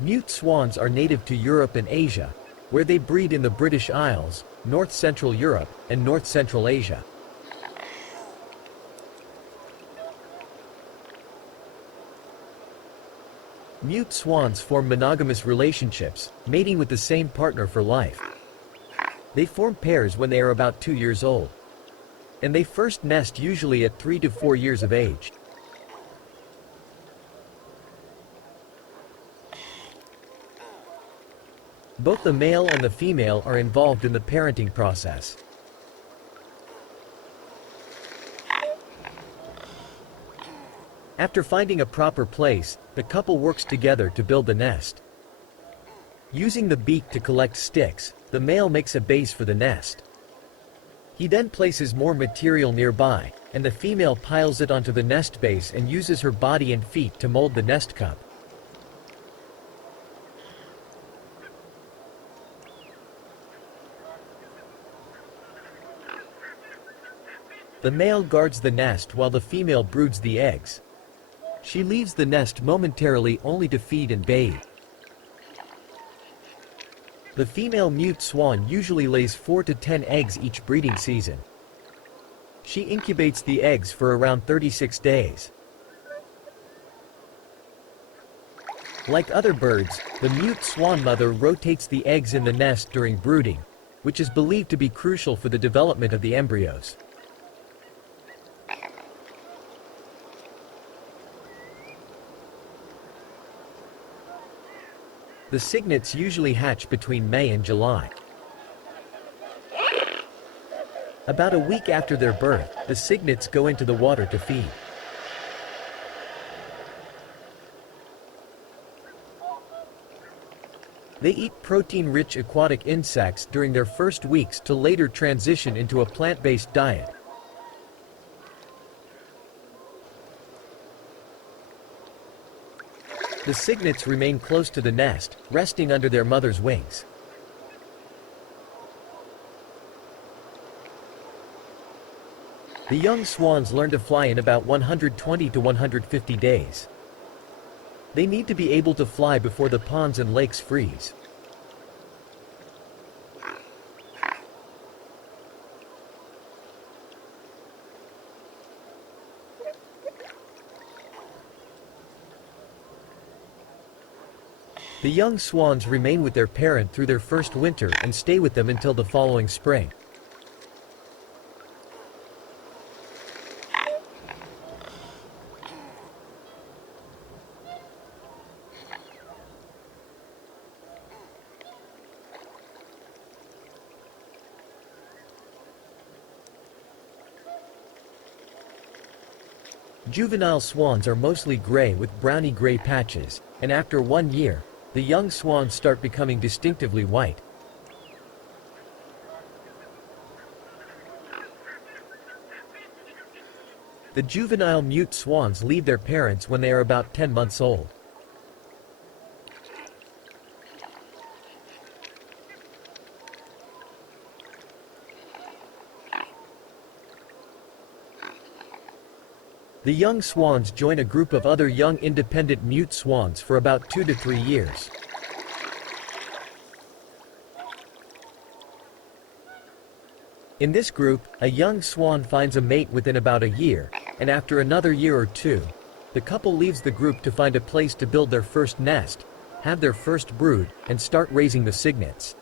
Mute swans are native to Europe and Asia, where they breed in the British Isles, north-central Europe, and north-central Asia. Mute swans form monogamous relationships, mating with the same partner for life. They form pairs when they are about 2 years old, and they first nest usually at 3 to 4 years of age. Both the male and the female are involved in the parenting process. After finding a proper place, the couple works together to build the nest. Using the beak to collect sticks, the male makes a base for the nest. He then places more material nearby, and the female piles it onto the nest base and uses her body and feet to mold the nest cup. The male guards the nest while the female broods the eggs. She leaves the nest momentarily only to feed and bathe. The female mute swan usually lays 4 to 10 eggs each breeding season. She incubates the eggs for around 36 days. Like other birds, the mute swan mother rotates the eggs in the nest during brooding, which is believed to be crucial for the development of the embryos. The cygnets usually hatch between May and July. About a week after their birth, the cygnets go into the water to feed. They eat protein-rich aquatic insects during their first weeks to later transition into a plant-based diet. The cygnets remain close to the nest, resting under their mother's wings. The young swans learn to fly in about 120 to 150 days. They need to be able to fly before the ponds and lakes freeze. The young swans remain with their parent through their first winter and stay with them until the following spring. Juvenile swans are mostly gray with browny-gray patches, and after 1 year, the young swans start becoming distinctively white. The juvenile mute swans leave their parents when they are about 10 months old. The young swans join a group of other young independent mute swans for about 2 to 3 years. In this group, a young swan finds a mate within about a year, and after another year or two, the couple leaves the group to find a place to build their first nest, have their first brood, and start raising the cygnets.